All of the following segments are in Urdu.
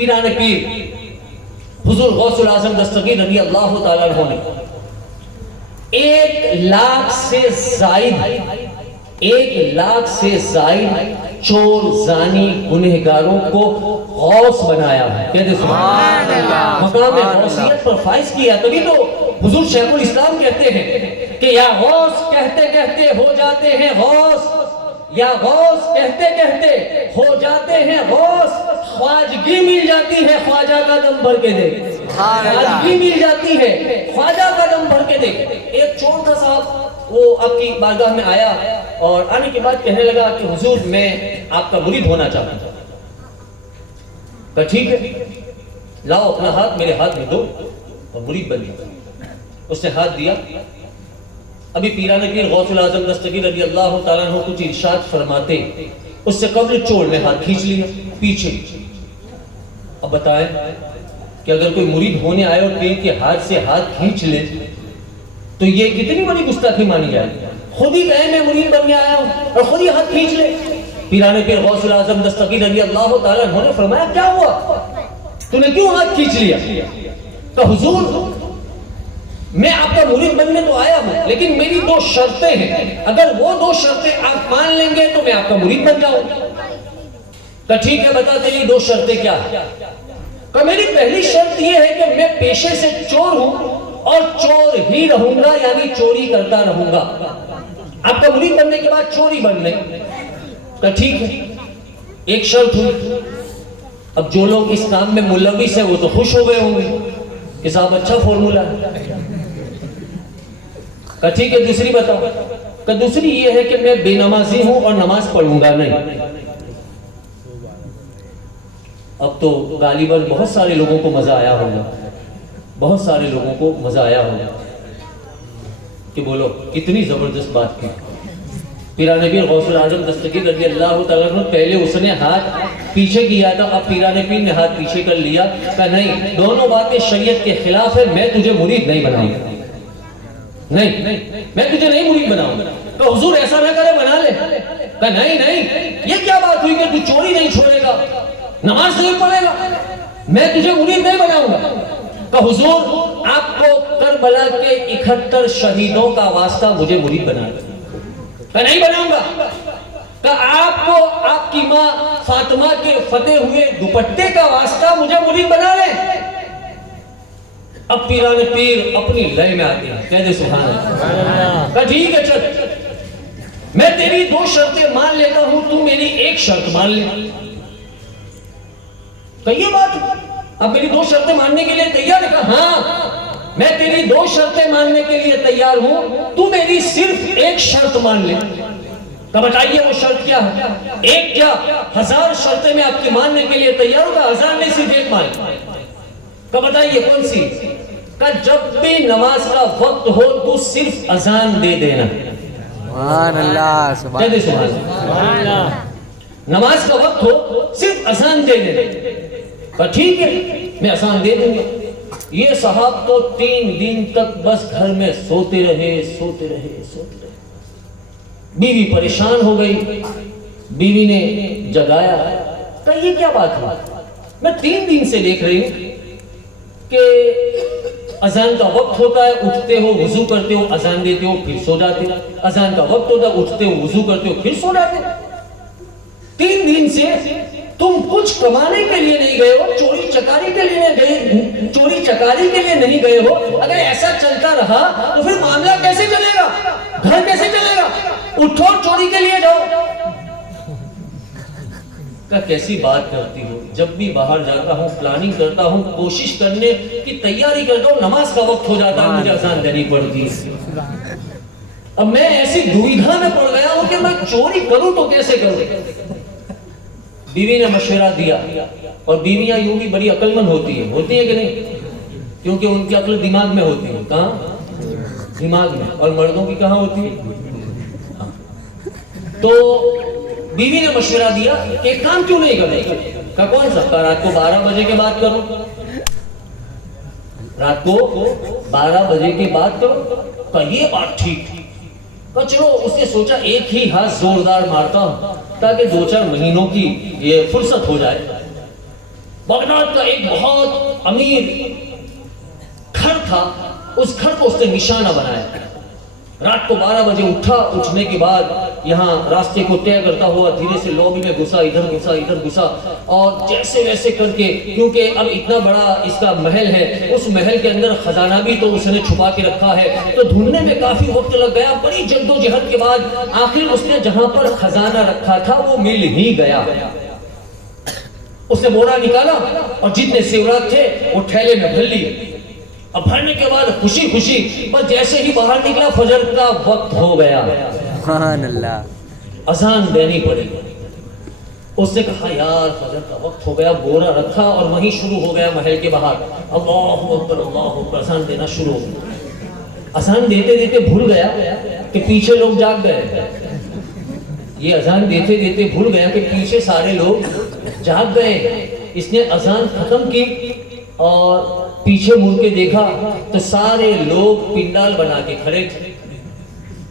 پیران پیر حضور غوث العظم دستگیر رضی اللہ تعالیٰ عنہ نے 1,00,000 سے زائد چور زانی گنہگاروں کو غوث بنایا ہے. کہتے سبحان اللہ. مقام غوثیت پر فائز کیا. تبھی تو حضور شیخ الاسلام کہتے ہیں کہ یا غوث کہتے کہتے ہو جاتے ہیں غوث, یا غوث کہتے کہتے ہو جاتے ہیں غوث, خواجگی مل جاتی ہے خواجہ کا دم بھر کے دے. خواجگی مل جاتی ہے خواجہ کا دم بھر کے دے. ایک چور تھا صاحب, وہ آپ کی بارگاہ میں آیا اور آنے کے بعد کہنے لگا کہ حضور میں آپ کا مرید ہونا چاہتا ہوں. کہا ٹھیک ہے, لاؤ اپنا ہاتھ میرے ہاتھ میں دو اور مرید بن جاؤ. اس نے ہاتھ دیا. ابھی پیران پیر غوث العظم دستگیر رضی اللہ تعالیٰ عنہ کچھ ارشاد فرماتے, اس سے قبل چور نے ہاتھ کھینچ لیا پیچھے. اب بتائیں کہ اگر کوئی مرید ہونے آئے اور پیر کے ہاتھ سے ہاتھ کھینچ لے تو یہ کتنی بڑی گستاخی مانی جائے. خود ہی کہے میں مرید بننے آیا ہوں اور خود ہی ہاتھ کھینچ لے. پیران پیر غوث العظم دستگیر رضی اللہ تعالیٰ عنہ نے فرمایا کیا ہوا, تو نے کیوں ہاتھ کھینچ لیا؟ کہ حضور میں آپ کا مرید بننے تو آیا ہوں لیکن میری 2 شرطیں ہیں, اگر وہ 2 شرطیں آپ مان لیں گے تو میں آپ کا مرید بن جاؤں. کہ ٹھیک ہے بتاتے یہ 2 شرطیں کیا ہے؟ کہ میری پہلی شرط یہ ہے کہ میں پیشے سے چور ہوں اور چور ہی رہوں گا, یعنی چوری کرتا رہوں گا. آپ کا مرید بننے کے بعد چوری بن لیں. کہ ٹھیک ہے, ایک شرط ہوئی. اب جو لوگ اس کام میں ملوث ہیں وہ تو خوش ہو گئے ہوں گے کہ صاحب اچھا فارمولا ہے. کہ ٹھیک ہے دوسری بتاؤ. کہ دوسری یہ ہے کہ میں بے نمازی ہوں اور نماز پڑھوں گا نہیں. اب تو غالباً بہت سارے لوگوں کو مزہ آیا ہوگا, بہت سارے لوگوں کو مزہ آیا ہوگا کہ بولو کتنی زبردست بات کی. پیران پیر غوث العظم دستگیر رضی اللہ تعالیٰ عنہ پہلے اس نے ہاتھ پیچھے کیا تھا, اب پیران پیر نے ہاتھ پیچھے کر لیا. کہ نہیں, دونوں باتیں شریعت کے خلاف ہے, میں تجھے مرید نہیں بناؤں گا. نہیں میں تجھے نہیں مرید بناؤں گا. کہ حضور ایسا نہ کرے بنا لے. کہ نہیں یہ کیا بات ہوئی کہ تو چوری نہیں چھوڑے گا, نماز نہیں پڑھے گا, میں تجھے مرید نہیں بناؤں گا. کہ حضور آپ کو کربلا کے 71 شہیدوں کا واسطہ مجھے مرید بنا دے. کہ نہیں بناؤں گا. کہ آپ کو آپ کی ماں فاطمہ کے فتح ہوئے دوپٹے کا واسطہ مجھے مرید بنا لے. اب پیران پیر اپنی لئے میں آتے ہیں, کہہ دے سبحان اللہ. کہ ٹھیک ہے چل, میں تیری 2 شرطیں مان لیتا ہوں, تو میری 1 شرط مان لے. کہ یہ بات, اب میری 2 شرطیں ماننے کے لیے تیار ہے؟ کہ ہاں میں تیری 2 شرطیں ماننے کے لیے تیار ہوں, تو میری صرف 1 شرط مان لے. کہ بتائیے وہ شرط کیا ہے؟ 1 کیا 1000 شرطیں میں آپ کی ماننے کے لیے تیار ہوں, 1000 میں صرف 1 مان. کہ بتائیے کون سی؟ کہ جب بھی نماز کا وقت ہو تو صرف اذان دے دینا. سبحان اللہ, سبحان اللہ. نماز کا وقت ہو صرف اذان دے دینا. کہ ٹھیک ہے میں اذان دے دوں گا. یہ صاحب تو 3 دن تک بس گھر میں سوتے رہے. بیوی پریشان ہو گئی, بیوی نے جگایا. کہ یہ کیا بات ہے؟ میں 3 دن سے دیکھ رہی ہوں کہ اذان کا وقت ہوتا ہے, اٹھتے ہو وضو کرتے ہو, اذان دیتے ہو پھر سو جاتے ہو. اذان کا وقت ہوتا ہے, اٹھتے ہو وضو کرتے ہو پھر سو جاتے ہو. 3 دن سے تم کچھ کمانے کے لیے نہیں گئے ہو, چوری چکاری کے لیے نہیں گئے ہو. اگر ایسا چلتا رہا تو پھر معاملہ کیسے چلے گا, گھر کیسے چلے گا؟ اٹھو چوری کے لیے جاؤ. کہ کیسی بات کرتی ہو, جب بھی باہر جاتا ہوں پلاننگ کرتا ہوں, کوشش کرنے کی تیاری کرتا ہوں, نماز کا وقت ہو جاتا ہے مجھے اذان دینی پڑتی ہے. اب میں ایسی دویدھا میں پڑ گیا ہوں کہ میں چوری کروں تو کیسے کروں. بیوی نے مشورہ دیا, اور بیویاں یوں بھی بڑی عقل مند ہوتی ہیں کہ نہیں, کیونکہ ان کی عقل دماغ میں ہوتی ہے. کہاں؟ دماغ میں. اور مردوں کی کہاں ہوتی ہے؟ تو بیوی نے مشورہ دیا کہ ایک کام کیوں نہیں کرے. کہ کون سا؟ کہ رات کو 12 بجے کے بعد کرو. رات کو 12 بجے کے بعد کرو. کہ یہ بات ٹھیک. کہ چلو اس نے سوچا ایک ہی ہاتھ زوردار مارتا ہوں تاکہ 2-4 مہینوں کی یہ فرصت ہو جائے. بغداد کا ایک بہت امیر گھر تھا، اس گھر کو اس نے نشانہ بنایا. رات کو 12 بجے اٹھا، اٹھنے کے بعد یہاں راستے کو طے کرتا ہوا دھیرے سے لوبی میں گھسا، ادھر گھسا اور جیسے ویسے کر کے، کیونکہ اب اتنا بڑا اس کا محل ہے، اس محل کے اندر خزانہ بھی تو اس نے چھپا کے رکھا ہے، تو ڈھونڈنے میں کافی وقت لگ گیا. بڑی جد و جہد کے بعد آخر اس نے جہاں پر خزانہ رکھا تھا وہ مل ہی گیا. اس نے بورا نکالا اور جتنے زیورات تھے وہ تھیلے میں بھر لیے. اب بھرنے کے بعد خوشی خوشی بس جیسے ہی باہر نکلا فجر کا وقت ہو گیا، سبحان اللہ. اذان دینی پڑی. اس نے کہا یار فجر کا وقت ہو گیا، بورا رکھا اور وہیں شروع ہو گیا محل کے باہر، اللہ اکبر اذان دینا شروع ہو گیا. اذان دیتے دیتے بھول گیا کہ پیچھے لوگ جاگ گئے. یہ اذان دیتے دیتے بھول گیا کہ پیچھے سارے لوگ جاگ گئے. اس نے اذان ختم کی اور پیچھے مڑ کے دیکھا تو سارے لوگ پنڈال بنا کے کھڑے تھے،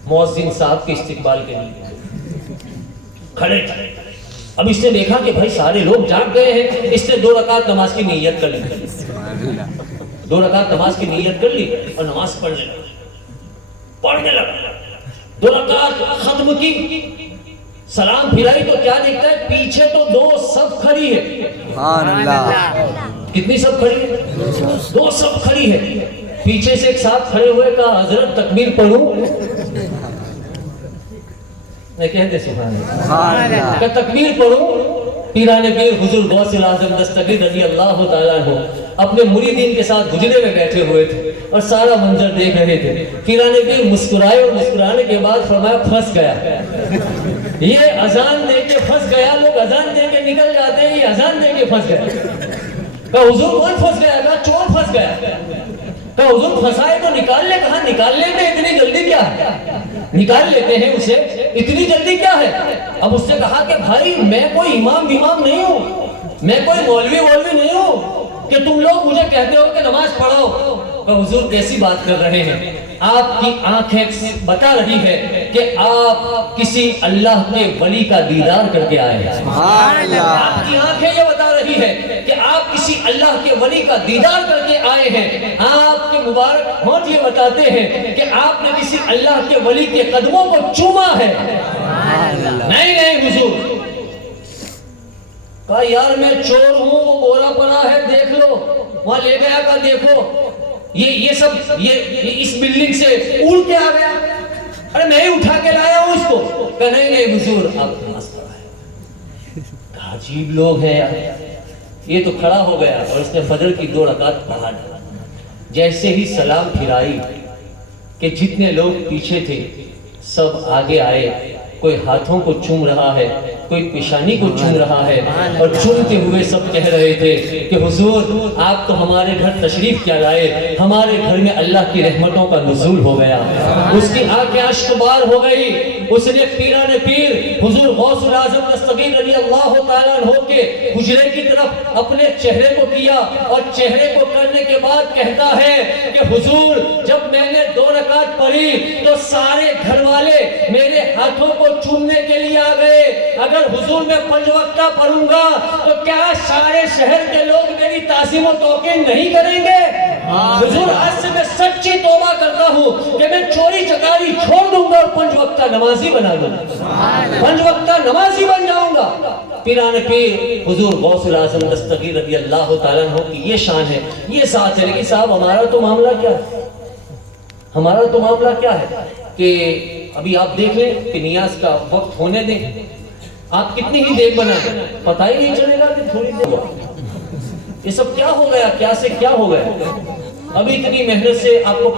مؤذن صاحب کے استقبال کے لیے کھڑے تھے. اب اس نے دیکھا کہ بھائی سارے لوگ جاگ گئے ہیں. اس نے 2 رکعت نماز کی نیت کر لی، 2 رکعت نماز کی نیت کر لی اور نماز پڑھنے لگا. 2 رکعت ختم کی، سلام پھرائی تو کیا دیکھتا ہے پیچھے تو 2 صف کھڑی ہے. سبحان اللہ. کتنی صف کھڑی ہے؟ 2 صف کھڑی ہے. پیچھے سے ایک ساتھ کھڑے ہوئے کہا حضرت تکبیر پڑھوں؟ میں کہتے سبحان اللہ. کہ تکبیر پڑھوں؟ پیران پیر حضور غوث الاعظم دستگیر رضی اللہ تعالیٰ عنہ اپنے مریدین کے ساتھ گجرے میں بیٹھے ہوئے تھے اور سارا منظر دیکھ رہے تھے. پیران پیر مسکرائے اور مسکرانے کے بعد فرمایا پھنس گیا. یہ اذان دے کے پھنس گیا. لوگ اذان دے کے نکل جاتے ہیں، یہ اذان دے کے پھنس گیا. کہا حضور کون پھنس گیا؟ کہا چور پھنس گیا. کہا حضور پھنسائے تو نکال لے. کہا نکالنے میں اتنی جلدی کیا ہے؟ نکال لیتے ہیں اسے، اتنی جلدی کیا ہے؟ اب اس نے کہا کہ بھائی میں کوئی امام نہیں ہوں، میں کوئی مولوی نہیں ہوں کہ تم لوگ مجھے کہتے ہو کہ نماز پڑھو. کہ حضور کیسی بات کر رہے ہیں؟ آپ کی آنکھیں بتا رہی ہے کہ آپ کسی اللہ کے ولی کا دیدار کر کے آئے ہیں. آپ کی آنکھیں یہ بتا رہی ہے کہ آپ کسی اللہ کے ولی کا دیدار کر کے آئے ہیں. آپ کے مبارک ہونٹ یہ بتاتے ہیں کہ آپ نے کسی اللہ کے ولی کے قدموں کو چوما ہے. نہیں حضور. کہا یار میں چور ہوں، وہ بورا پڑا ہے دیکھ لو، وہاں لے گیا. کہا دیکھو یہ سب یہ اس بلڈنگ سے اڑ کے آ گیا. ارے میں ہی اٹھا کے لایا ہوں اس کو. کہا نہیں حضور آپ نماز پڑھائے. کہا عجیب لوگ ہیں یار. یہ تو کھڑا ہو گیا اور اس نے فجر کی 2 رکعت پڑھا دی. جیسے ہی سلام پھرائی کہ جتنے لوگ پیچھے تھے سب آگے آئے. کوئی ہاتھوں کو چوم رہا ہے، کوئی پیشانی کو چوم رہا ہے اور چومتے ہوئے سب کہہ رہے تھے کہ حضور آپ تو ہمارے گھر تشریف کیا لائے، ہمارے گھر میں اللہ کی رحمتوں کا نزول ہو گیا. اس کی آنکھیں اشکبار ہو گئی. اس نے پیران پیر حضور غوث الاعظم دستگیر رضی اللہ تعالیٰ عنہ کے حجرے کی طرف اپنے چہرے کو کیا اور چہرے کو کرنے کے بعد کہتا ہے کہ حضور جب میں نے 2 رکعت پڑھی تو سارے گھر والے میرے ہاتھوں کو چومنے کے لیے آ گئے. اگر حضور میں 5 وقتہ پڑھوں گا تو کیا سارے شہر کے لوگ میری تعظیم و توقیر نہیں کریں گے؟ حضور آج سے میں سچی توبہ کرتا ہوں کہ میں چوری چکاری چھوڑ دوں گا اور 5 وقتہ نمازی بنا دوں گا، 5 وقتہ نمازی بن جاؤں گا. پیران پیر حضور غوث الاعظم دستگیر رضی اللہ تعالیٰ عنہ کی یہ شان ہے، یہ ذات ہے. لیکن صاحب ہمارا تو معاملہ کیا ہے؟ ہمارا تو معاملہ کیا ہے کہ ابھی آپ دیکھ لیں کہ نیاز کا وقت ہونے دیں، آپ کتنی ہی دیر بنائیں پتہ ہی نہیں چلے گا کہ تھوڑی دیر. یہ سب کیا ہو گیا؟ کیا سے کیا ہو گیا؟ ابھی اتنی محنت سے آپ کو